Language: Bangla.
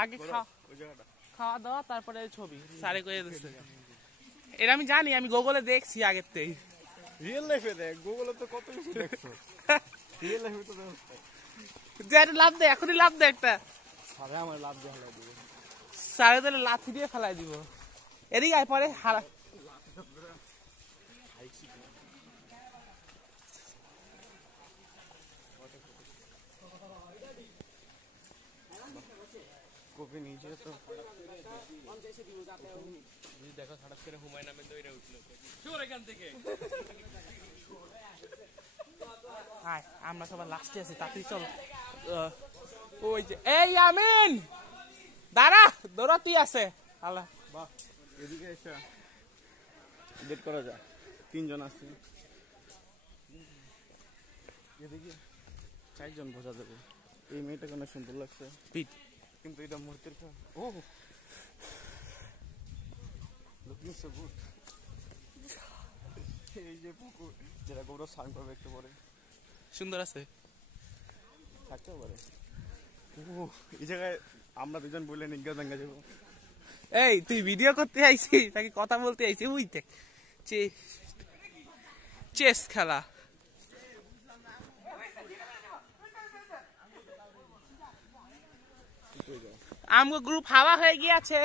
আগে খাওয়া দাওয়া তারপরে ছবি সারে করে দিচ্ছে। এটা আমি জানি, আমি গুগলে দেখছি আগের থেকেই। রিয়েল লাইফে দেখ, গুগলে তো কত কিছু দেখছো। রিয়েল লাইফে তো যে একটা লাভ দে, এখনই লাভ দে একটা। সারে আমার লাভ দিয়ে ফেলাই দিব। সারে তাহলে লাথি দিয়ে ফেলাই দিব। এদিকে আয় পরে হারা। কপি নিচে তো দেখো হঠাৎ করে হুমায়ুন আহমেদ দৌড়ে উঠলো এখান থেকে। আমরা সবাই লাস্টে আছি, তাড়াতাড়ি চল। ওই যে এই আমিন দাঁড়া, দৌড়াতি আছে। আল্লাহ বাহ, এদিকে এসে ডেট করা যায়। 3 জন আছে এদিকে, 4 জন বোঝা যাবে। এই মেয়েটা কেন সুন্দর লাগছে, কিন্তু এটা মূর্তির খান। ও লুকিং সো গুড। এই যে পুকুর, যেটা গৌরব স্নান করবে একটু পরে, সুন্দর আছে, থাকতেও পারে। ও এই জায়গায় আমরা দুজন বললে নিজ্ঞা দাঙ্গা যাবো। এই তুই ভিডিও করতে আইছিস নাকি কথা বলতে আইছিস? ওই দেখ চেস খেলা। আমগো গ্রুপ হাওয়া হয়ে গিয়েছে।